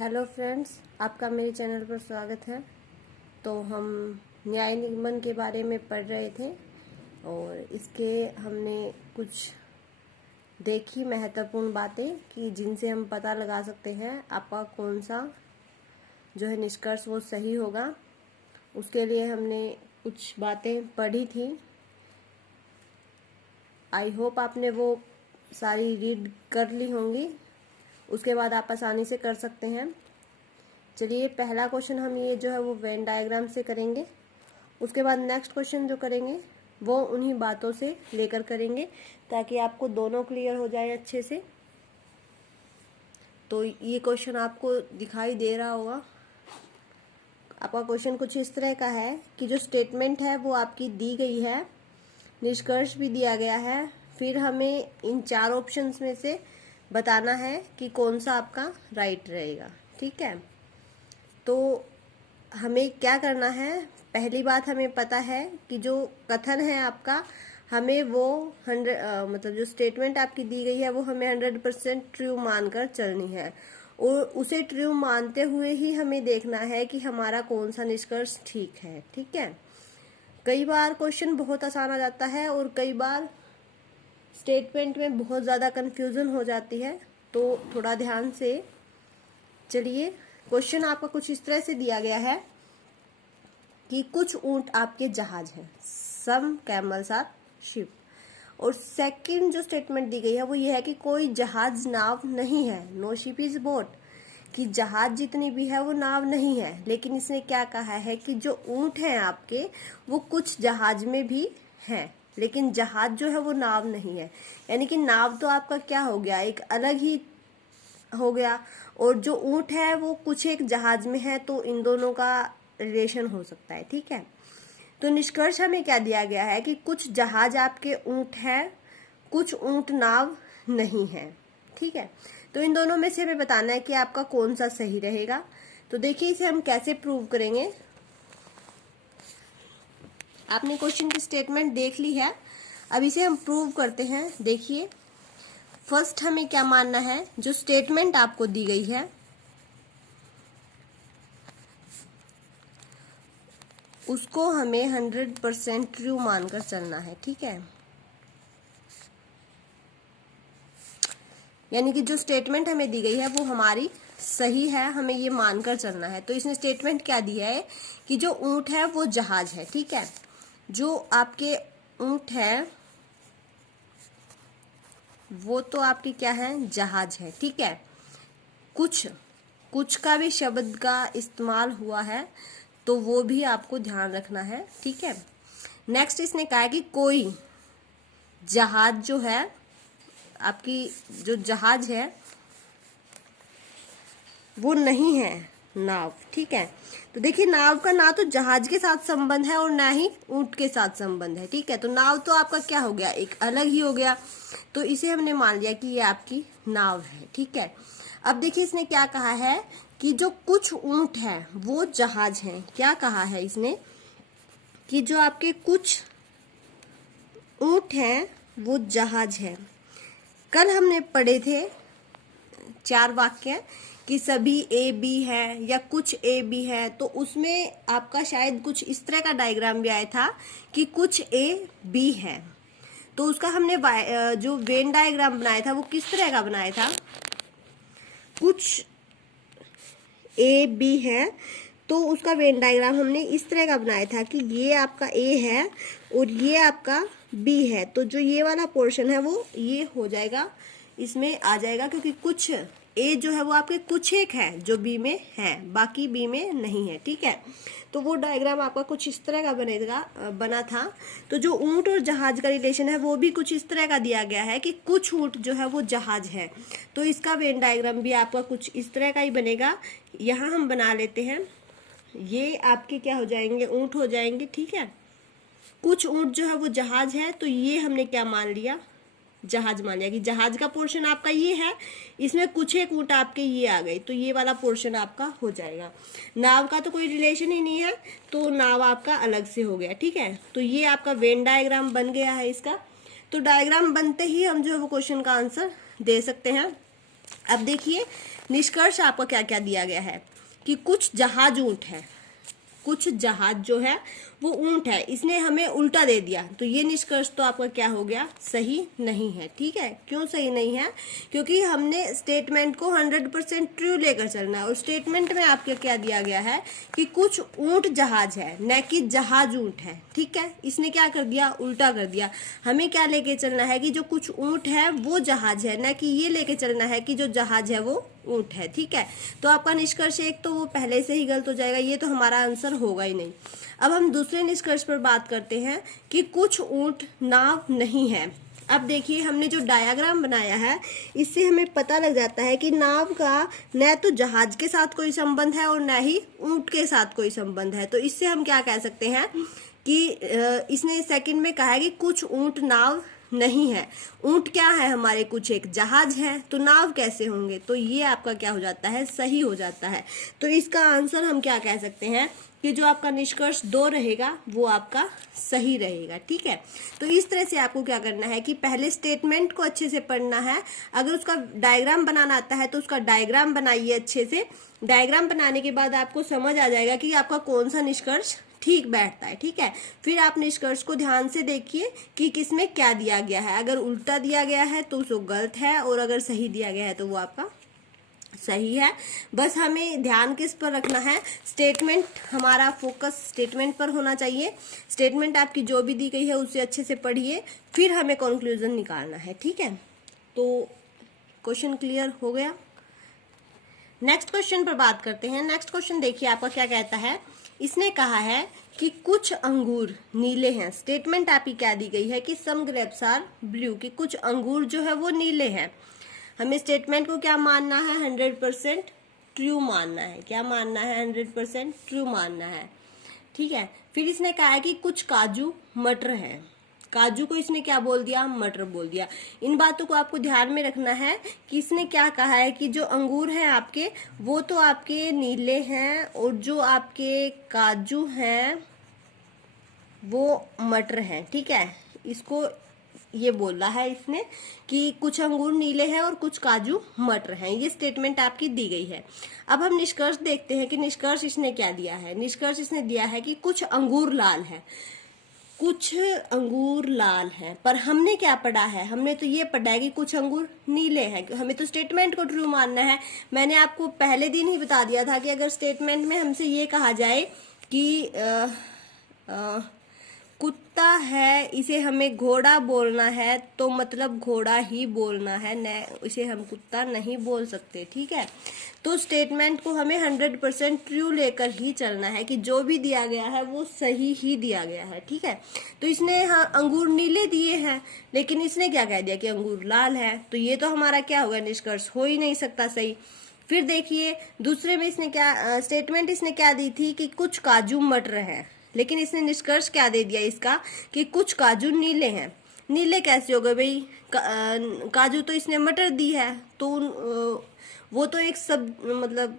Hello friends, आपका मेरे channel पर स्वागत है। तो हम न्याय निगमन के बारे में पढ़ रहे थे और इसके हमने कुछ देखी महत्वपूर्ण बातें कि जिनसे हम पता लगा सकते हैं आपका कौन सा जो है निष्कर्ष वो सही होगा। उसके लिए हमने कुछ बातें पढ़ी थी। आई होप आपने वो सारी रीड कर ली होंगी, उसके बाद आप आसानी से कर सकते हैं। चलिए, पहला क्वेश्चन हम ये जो है वो वेन डायग्राम से करेंगे। उसके बाद नेक्स्ट क्वेश्चन जो करेंगे वो उन्हीं बातों से लेकर करेंगे ताकि आपको दोनों क्लियर हो जाए अच्छे से। तो ये क्वेश्चन आपको दिखाई दे रहा होगा। आपका क्वेश्चन कुछ इस तरह का है कि जो स्टेटमेंट है वो आपकी दी गई है, निष्कर्ष भी दिया गया है, फिर हमें इन चार ऑप्शंस में से बताना है कि कौन सा आपका राइट रहेगा। ठीक है, तो हमें क्या करना है। पहली बात हमें पता है कि जो कथन है आपका, हमें वो 100 मतलब जो स्टेटमेंट आपकी दी गई है वो हमें 100% ट्रू मानकर चलनी है और उसे ट्रू मानते हुए ही हमें देखना है कि हमारा कौन सा निष्कर्ष ठीक है। ठीक है, कई बार क्वेश्चन बहुत आसान आ जाता है और कई बार स्टेटमेंट में बहुत ज़्यादा कंफ्यूजन हो जाती है, तो थोड़ा ध्यान से चलिए। क्वेश्चन आपका कुछ इस तरह से दिया गया है कि कुछ ऊंट आपके जहाज हैं, सम कैमल्स आर शिप। और सेकंड जो स्टेटमेंट दी गई है वो ये है कि कोई जहाज नाव नहीं है, नो शिप इज बोट, कि जहाज जितनी भी है वो नाव नहीं है। लेकिन इसने क्या कहा है कि जो ऊंट हैं आपके वो कुछ जहाज में भी हैं, लेकिन जहाज जो है वो नाव नहीं है। यानी कि नाव तो आपका क्या हो गया, एक अलग ही हो गया, और जो ऊंट है वो कुछ एक जहाज में है, तो इन दोनों का रिलेशन हो सकता है। ठीक है, तो निष्कर्ष हमें क्या दिया गया है कि कुछ जहाज आपके ऊंट है, कुछ ऊंट नाव नहीं है। ठीक है, तो इन दोनों में से हमें बताना है कि आपका कौन सा सही रहेगा। तो देखिए, इसे हम कैसे प्रूव करेंगे। आपने क्वेश्चन की स्टेटमेंट देख ली है, अब इसे हम प्रूव करते हैं। देखिए, फर्स्ट हमें क्या मानना है, जो स्टेटमेंट आपको दी गई है उसको हमें 100% ट्रू मानकर चलना है। ठीक है, यानी कि जो स्टेटमेंट हमें दी गई है वो हमारी सही है, हमें ये मानकर चलना है। तो इसने स्टेटमेंट क्या दिया है कि जो ऊंट है वो जहाज है। ठीक है, जो आपके ऊंट है वो तो आपकी क्या है, जहाज है। ठीक है, कुछ का भी शब्द का इस्तेमाल हुआ है तो वो भी आपको ध्यान रखना है। ठीक है, नेक्स्ट इसने कहा है कि कोई जहाज जो है, आपकी जो जहाज है वो नहीं है नाव। ठीक है, तो देखिए, नाव का ना तो जहाज के साथ संबंध है और ना ही ऊंट के साथ संबंध है। ठीक है, तो नाव तो आपका क्या हो गया, एक अलग ही हो गया, तो इसे हमने मान लिया कि ये आपकी नाव है। ठीक है, अब देखिए इसने क्या कहा है कि जो कुछ ऊंट है वो जहाज हैं। क्या कहा है इसने कि जो आपके कुछ ऊंट हैं वो जहाज हैं। कल हमने पढ़े थे 4 वाक्य कि सभी ए बी है या कुछ ए बी है, तो उसमें आपका शायद कुछ इस तरह का डायग्राम भी आया था कि कुछ ए बी है। तो उसका हमने जो वेन डायग्राम बनाया था वो किस तरह का बनाया था, कुछ ए बी है, तो उसका वेन डायग्राम हमने इस तरह का बनाया था कि ये आपका ए है और ये आपका बी है। तो जो ये वाला पोर्शन है वो ये हो जाएगा, इसमें आ जाएगा, क्योंकि कुछ ए जो है वो आपके कुछ एक है जो बी में है, बाकी बी में नहीं है। ठीक है, तो वो डायग्राम आपका कुछ इस तरह का बना था। तो जो ऊंट और जहाज का रिलेशन है वो भी कुछ इस तरह का दिया गया है कि कुछ ऊंट जो है वो जहाज है, तो इसका वेन डायग्राम भी आपका कुछ इस तरह का ही बनेगा। यहाँ हम बना लेते हैं, ये आपके क्या हो जाएंगे, ऊंट हो जाएंगे। ठीक है, कुछ ऊंट जो है वो जहाज है, तो ये हमने क्या मान लिया, जहाज मान लिया कि जहाज का पोर्शन आपका ये है, इसमें कुछ एक ऊंट आपके ये आ गए, तो ये वाला पोर्शन आपका हो जाएगा। नाव का तो कोई रिलेशन ही नहीं है, तो नाव आपका अलग से हो गया। ठीक है, तो ये आपका वेन डायग्राम बन गया है इसका। तो डायग्राम बनते ही हम जो है वो क्वेश्चन का आंसर दे सकते हैं। अब देखिए निष्कर्ष आपको क्या क्या दिया गया है कि कुछ जहाज ऊंट है, कुछ जहाज जो है वो ऊंट है, इसने हमें उल्टा दे दिया, तो ये निष्कर्ष तो आपका क्या हो गया, सही नहीं है। ठीक है, क्यों सही नहीं है, क्योंकि हमने स्टेटमेंट को 100% ट्रू लेकर चलना है, और स्टेटमेंट में आपके क्या दिया गया है कि कुछ ऊंट जहाज है, न कि जहाज ऊंट है। ठीक है, इसने क्या कर दिया, उल्टा कर दिया। हमें क्या लेके चलना है कि जो कुछ ऊंट है वो जहाज है, न कि ये लेके चलना है कि जो जहाज है वो ऊंट है। ठीक है, तो आपका निष्कर्ष एक तो वो पहले से ही गलत हो जाएगा, ये तो हमारा आंसर होगा ही नहीं। अब हम दूसरे निष्कर्ष पर बात करते हैं कि कुछ ऊंट नाव नहीं है। अब देखिए हमने जो डायग्राम बनाया है इससे हमें पता लग जाता है कि नाव का न तो जहाज के साथ कोई संबंध है और न ही ऊंट के साथ कोई संबंध है। तो इससे हम क्या कह सकते हैं कि इसने सेकंड में कहा है कि कुछ ऊंट नाव नहीं है। ऊंट क्या है हमारे, कुछ एक जहाज है, तो नाव कैसे होंगे, तो ये आपका क्या हो जाता है, सही हो जाता है। तो इसका आंसर हम क्या कह सकते हैं कि जो आपका निष्कर्ष 2 रहेगा वो आपका सही रहेगा। ठीक है, तो इस तरह से आपको क्या करना है कि पहले स्टेटमेंट को अच्छे से पढ़ना है, अगर उसका डायग्राम बनाना आता है तो उसका डायग्राम बनाइए अच्छे से। डायग्राम बनाने के बाद आपको समझ आ जाएगा कि आपका कौन सा निष्कर्ष ठीक बैठता है। ठीक है, फिर आप निष्कर्ष को ध्यान से देखिए कि किसमें क्या दिया गया है, अगर उल्टा दिया गया है तो उसको गलत है, और अगर सही दिया गया है तो वो आपका सही है। बस हमें ध्यान किस पर रखना है, स्टेटमेंट, हमारा फोकस स्टेटमेंट पर होना चाहिए। स्टेटमेंट आपकी जो भी दी गई है उसे अच्छे से पढ़िए, फिर हमें कंक्लूजन निकालना है। ठीक है, तो क्वेश्चन क्लियर हो गया। नेक्स्ट क्वेश्चन पर बात करते हैं। नेक्स्ट क्वेश्चन देखिए आपका क्या कहता है, इसने कहा है कि कुछ अंगूर नीले हैं। स्टेटमेंट आपकी क्या दी गई है कि सम ग्रेप्स आर ब्लू, कि कुछ अंगूर जो है वो नीले हैं। हमें स्टेटमेंट को क्या मानना है, 100% ट्रू मानना है। क्या मानना है, 100% ट्रू मानना है। ठीक है, फिर इसने कहा है कि कुछ काजू मटर हैं। काजू को इसने क्या बोल दिया, मटर बोल दिया। इन बातों को आपको ध्यान में रखना है कि इसने क्या कहा है कि जो अंगूर हैं आपके वो तो आपके नीले हैं, और जो आपके काजू हैं वो मटर हैं। ठीक है, इसको ये बोल रहा है इसने कि कुछ अंगूर नीले हैं और कुछ काजू मटर हैं। ये स्टेटमेंट आपकी दी गई है। अब हम निष्कर्ष देखते हैं कि निष्कर्ष इसने क्या दिया है। निष्कर्ष इसने दिया है कि कुछ अंगूर लाल है, कुछ अंगूर लाल हैं, पर हमने क्या पढ़ा है, हमने तो ये पढ़ा है कि कुछ अंगूर नीले हैं। हमें तो स्टेटमेंट को ट्रू मानना है। मैंने आपको पहले दिन ही बता दिया था कि अगर स्टेटमेंट में हमसे ये कहा जाए कि कुत्ता है, इसे हमें घोड़ा बोलना है, तो मतलब घोड़ा ही बोलना है, न इसे हम कुत्ता नहीं बोल सकते। ठीक है, तो स्टेटमेंट को हमें 100% ट्रू लेकर ही चलना है कि जो भी दिया गया है वो सही ही दिया गया है। ठीक है, तो इसने हाँ अंगूर नीले दिए हैं, लेकिन इसने क्या कह दिया कि अंगूर लाल है, तो ये तो हमारा क्या होगा, निष्कर्ष हो ही नहीं सकता सही। फिर देखिए दूसरे में इसने क्या स्टेटमेंट इसने क्या दी थी कि कुछ काजू मटर हैं, लेकिन इसने निष्कर्ष क्या दे दिया इसका कि कुछ काजू नीले हैं। नीले कैसे हो गए भाई, काजू तो इसने मटर दी है, तो वो तो एक सब मतलब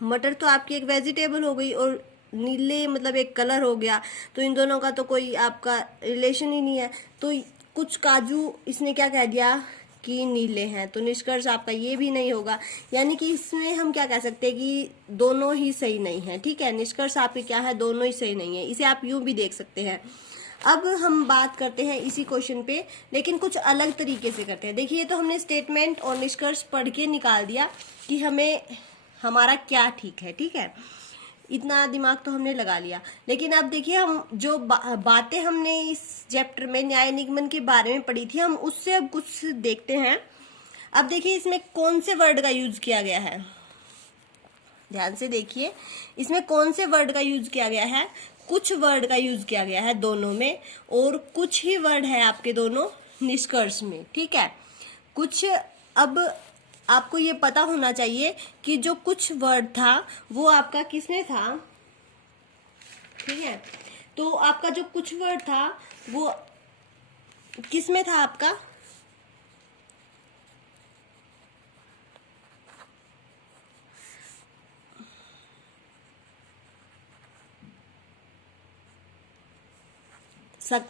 मटर तो आपकी एक वेजिटेबल हो गई, और नीले मतलब एक कलर हो गया, तो इन दोनों का तो कोई आपका रिलेशन ही नहीं है। तो कुछ काजू इसने क्या कह दिया कि नीले हैं, तो निष्कर्ष आपका ये भी नहीं होगा। यानी कि इसमें हम क्या कह सकते हैं कि दोनों ही सही नहीं है। ठीक है, निष्कर्ष आपके क्या है, दोनों ही सही नहीं है। इसे आप यूं भी देख सकते हैं। अब हम बात करते हैं इसी क्वेश्चन पे, लेकिन कुछ अलग तरीके से करते हैं। देखिए तो हमने स्टेटमेंट और निष्कर्ष पढ़ के निकाल दिया कि हमें हमारा क्या ठीक है। ठीक है, इतना दिमाग तो हमने लगा लिया, लेकिन अब देखिए हम जो बातें हमने इस चैप्टर में न्याय निगमन के बारे में पढ़ी थी, हम उससे अब कुछ देखते हैं। अब देखिए इसमें कौन से वर्ड का यूज किया गया है, ध्यान से देखिए इसमें कौन से वर्ड का यूज किया गया है। कुछ वर्ड का यूज किया गया है दोनों में, और कुछ ही वर्ड है आपके दोनों निष्कर्ष में। ठीक है, कुछ, अब आपको ये पता होना चाहिए कि जो कुछ वर्ड था वो आपका किसमें था। ठीक है, तो आपका जो कुछ वर्ड था वो किसमें था आपका,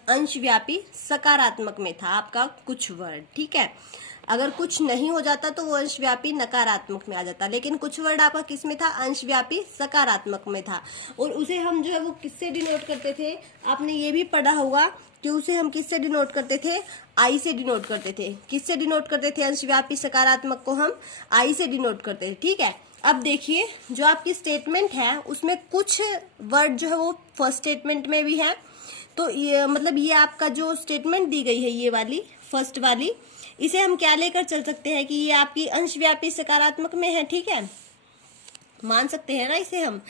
अंश व्यापी सकारात्मक में था आपका कुछ वर्ड। ठीक है, अगर कुछ नहीं हो जाता तो वो अंशव्यापी नकारात्मक में आ जाता, लेकिन कुछ वर्ड आपका किस में था, अंशव्यापी सकारात्मक में था। और उसे हम जो है वो किससे डिनोट करते थे, आपने ये भी पढ़ा होगा कि उसे हम किससे डिनोट करते थे, आई से डिनोट करते थे। किससे डिनोट करते थे, अंशव्यापी सकारात्मक को हम आई से डिनोट करते थे, ठीक है। अब देखिए जो आपकी स्टेटमेंट है उसमें कुछ वर्ड जो है वो फर्स्ट स्टेटमेंट में भी है, तो ये मतलब ये आपका जो स्टेटमेंट दी गई है ये वाली फर्स्ट वाली, इसे हम क्या लेकर चल सकते हैं कि ये आपकी अंशव्यापी सकारात्मक में है, ठीक है, मान सकते हैं ना इसे हम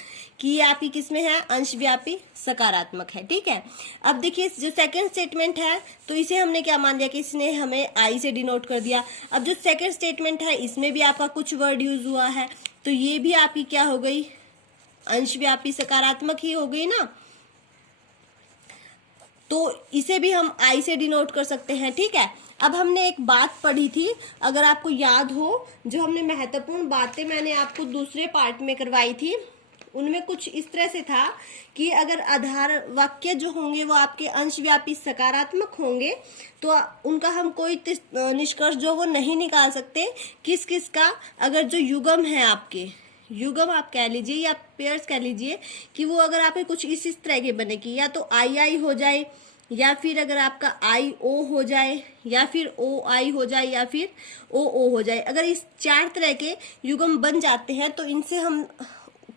कि ये आपकी किस में है, अंशव्यापी सकारात्मक है, ठीक है। अब देखिए जो सेकंड स्टेटमेंट है तो इसे हमने क्या मान लिया कि इसने हमें आई से डिनोट कर दिया। अब जो सेकंड स्टेटमेंट है इसमें भी आपका कुछ वर्ड यूज हुआ है, तो ये भी आपकी क्या हो गई, अंशव्यापी सकारात्मक ही हो गई ना, तो इसे भी हम आई से डिनोट कर सकते हैं, ठीक है। अब हमने एक बात पढ़ी थी, अगर आपको याद हो, जो हमने महत्वपूर्ण बातें मैंने आपको दूसरे पार्ट में करवाई थी, उनमें कुछ इस तरह से था कि अगर आधार वाक्य जो होंगे वो आपके अंशव्यापी सकारात्मक होंगे तो उनका हम कोई निष्कर्ष जो वो नहीं निकाल सकते, किस किस का, अगर जो युग्म है आपके, युग्म आप कह लीजिए या पेयर्स कह लीजिए, कि वो अगर आपके कुछ इस तरह के बने कि या तो आई आई हो जाए, या फिर अगर आपका आई ओ हो जाए, या फिर ओ आई हो जाए, या फिर ओ ओ हो जाए, अगर इस 4 तरह के युग्म बन जाते हैं तो इनसे हम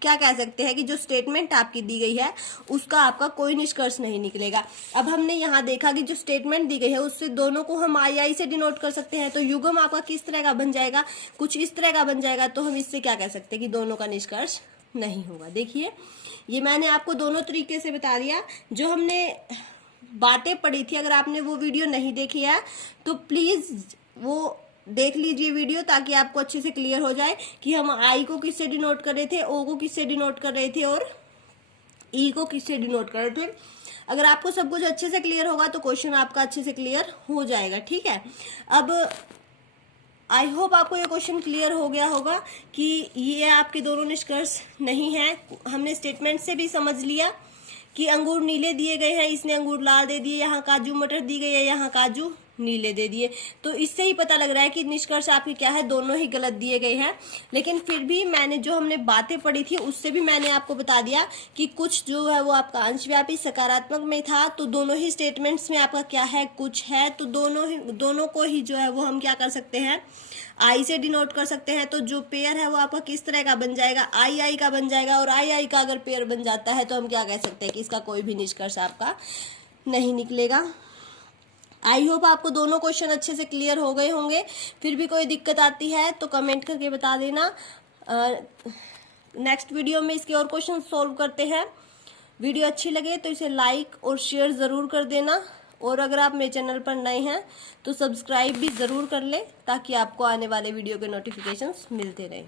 क्या कह सकते हैं कि जो स्टेटमेंट आपकी दी गई है उसका आपका कोई निष्कर्ष नहीं निकलेगा। अब हमने यहाँ देखा कि जो स्टेटमेंट दी गई है उससे दोनों को हम आई आई से डिनोट कर सकते हैं, तो युग्म आपका किस तरह का बन जाएगा, कुछ इस तरह का बन जाएगा, तो हम इससे क्या कह सकते हैं कि दोनों का निष्कर्ष नहीं होगा। देखिए ये मैंने आपको दोनों तरीके से बता दिया। जो हमने बातें पढ़ी थी, अगर आपने वो वीडियो नहीं देखी है तो प्लीज वो देख लीजिए वीडियो, ताकि आपको अच्छे से क्लियर हो जाए कि हम आई को किससे डिनोट कर रहे थे, ओ को किससे डिनोट कर रहे थे और ई को किससे डिनोट कर रहे थे। अगर आपको सब कुछ अच्छे से क्लियर होगा तो क्वेश्चन आपका अच्छे से क्लियर हो जाएगा, ठीक है। अब आई होप आपको ये क्वेश्चन क्लियर हो गया होगा कि ये आपके दोनों निष्कर्ष नहीं है। हमने स्टेटमेंट से भी समझ लिया कि अंगूर नीले दिए गए हैं, इसने अंगूर लाल दे दिए, यहाँ काजू मटर दी गई है, यहाँ काजू नीले दे दिए, तो इससे ही पता लग रहा है कि निष्कर्ष आपके क्या है, दोनों ही गलत दिए गए हैं। लेकिन फिर भी मैंने जो हमने बातें पढ़ी थी उससे भी मैंने आपको बता दिया कि कुछ जो है वो आपका अंशव्यापी सकारात्मक में था, तो दोनों ही स्टेटमेंट्स में आपका क्या है, कुछ है, तो दोनों को ही जो है वो हम क्या कर सकते हैं, आई से डिनोट कर सकते हैं। तो जो पेयर है वो आपका किस तरह का बन जाएगा, आई आई का बन जाएगा, और आई आई का अगर पेयर बन जाता है तो हम क्या कह सकते हैं कि इसका कोई भी निष्कर्ष आपका नहीं निकलेगा। आई होप आपको दोनों क्वेश्चन अच्छे से क्लियर हो गए होंगे। फिर भी कोई दिक्कत आती है तो कमेंट करके बता देना। नेक्स्ट वीडियो में इसके और क्वेश्चन सॉल्व करते हैं। वीडियो अच्छी लगे तो इसे लाइक और शेयर ज़रूर कर देना, और अगर आप मेरे चैनल पर नए हैं तो सब्सक्राइब भी ज़रूर कर लें ताकि आपको आने वाले वीडियो के नोटिफिकेशंस मिलते रहें।